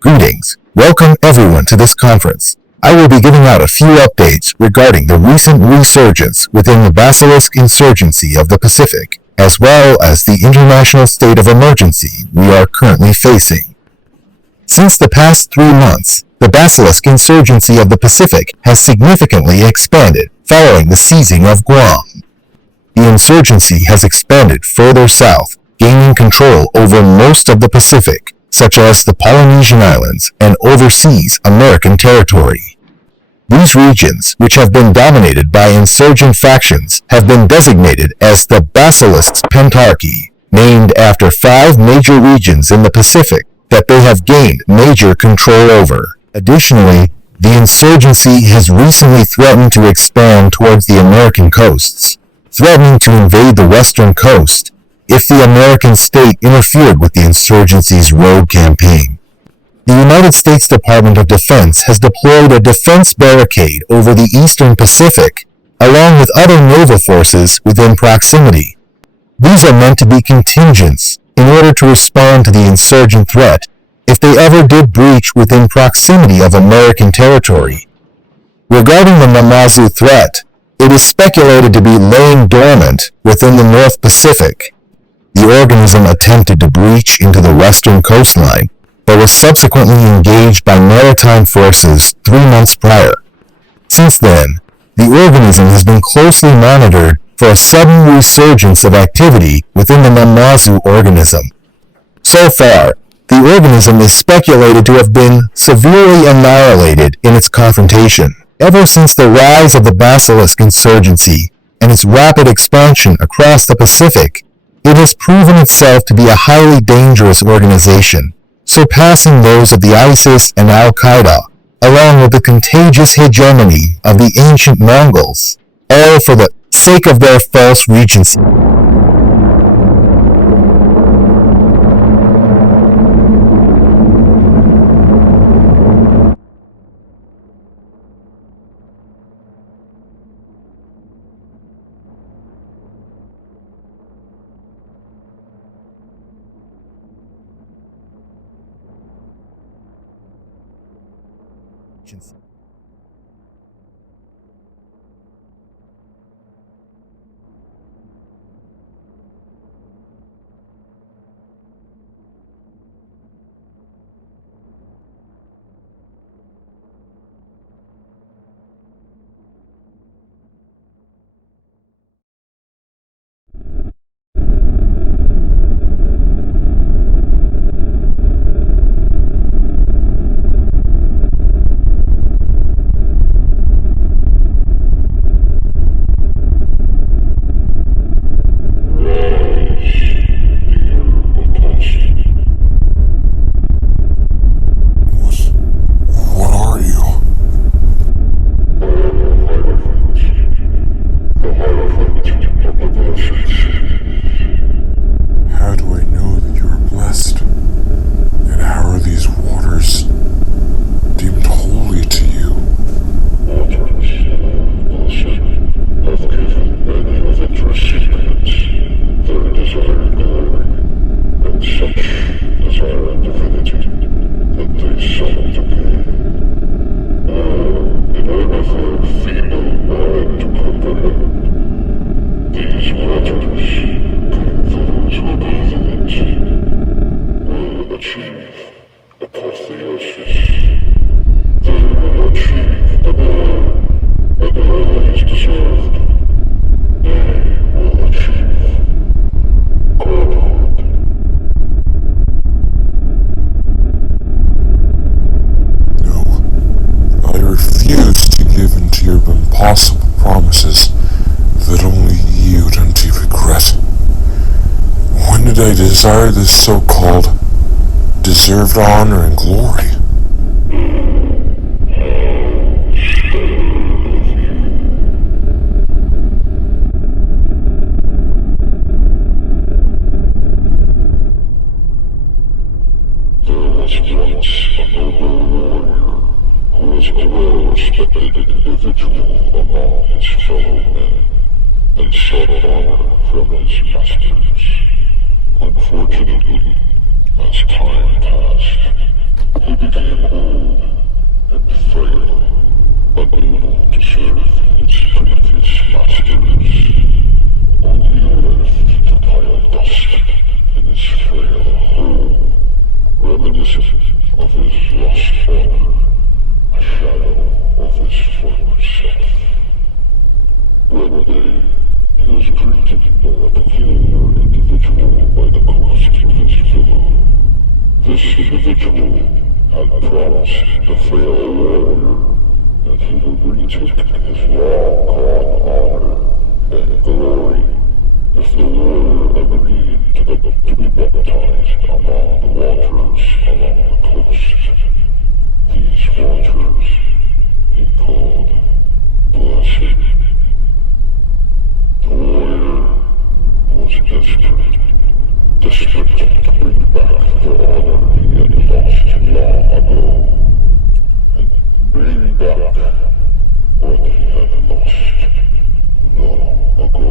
Greetings. Welcome everyone to this conference. I will be giving out a few updates regarding the recent resurgence within the basilisk insurgency of the Pacific, as well as the international state of emergency we are currently facing. Since the past 3 months, the basilisk insurgency of the Pacific has significantly expanded following the seizing of Guam. The insurgency has expanded further south, gaining control over most of the Pacific, such as the Polynesian Islands and overseas American territory. These regions, which have been dominated by insurgent factions, have been designated as the Basilisk's Pentarchy, named after 5 major regions in the Pacific that they have gained major control over. Additionally, the insurgency has recently threatened to expand towards the American coasts, threatening to invade the western coast if the American state interfered with the insurgency's road campaign. The United States Department of Defense has deployed a defense barricade over the eastern Pacific, along with other naval forces within proximity. These are meant to be contingents in order to respond to the insurgent threat if they ever did breach within proximity of American territory. Regarding the Namazu threat, it is speculated to be laying dormant within the North Pacific. The organism attempted to breach into the western coastline, but was subsequently engaged by maritime forces 3 months prior. Since then, the organism has been closely monitored for a sudden resurgence of activity within the Namazu organism. So far, the organism is speculated to have been severely annihilated in its confrontation. Ever since the rise of the basilisk insurgency and its rapid expansion across the Pacific, it has proven itself to be a highly dangerous organization, surpassing those of the ISIS and Al-Qaeda, along with the contagious hegemony of the ancient Mongols, all for the sake of their false regency. Impossible promises that only yield unto regret. When did I desire this so-called deserved honor and glory? There was once a noble warrior who was a well-respected individual among his fellow men, and sought honor from his masters. Unfortunately, as time passed, He became old and frail, unable to serve its previous masters, only left to pile dust in his frail home, reminiscent of his lost honor, a shadow of his former self. One day, he was greeted by a peculiar individual by the coast of his villa. This individual had promised the frail warrior that he would retake his long-gone honor and glory if the warrior agreed to be baptized among the waters along the coast. These waters he called blessed. The warrior was desperate to bring back the honor he had lost long ago, and bring back what he had lost long ago.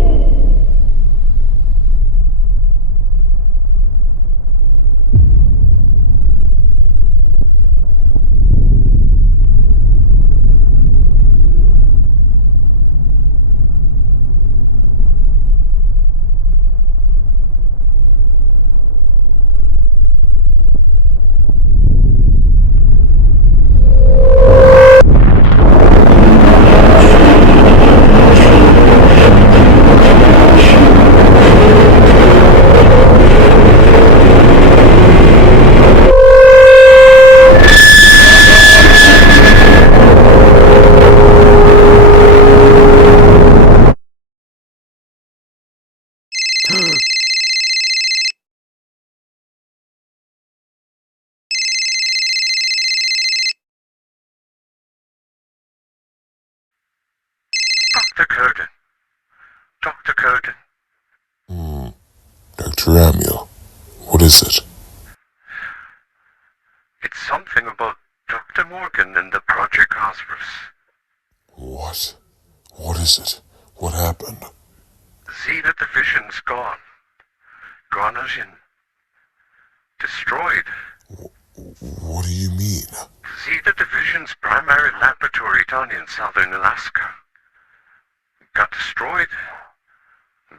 Dr. Kurdin. Dr. Kurdin. Dr. Amiel, what is it? It's something about Dr. Morgan and the Project Osprey. What? What is it? What happened? See that the vision's gone. Gone as in destroyed. What do you mean? See that the vision's primary laboratory down in southern Alaska got destroyed.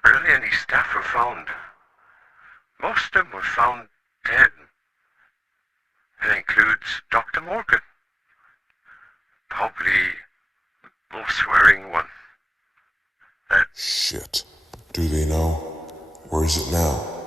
Barely any staff were found. Most of them were found dead. It includes Dr. Morgan. Probably the most swearing one. Shit. Do they know? Where is it now?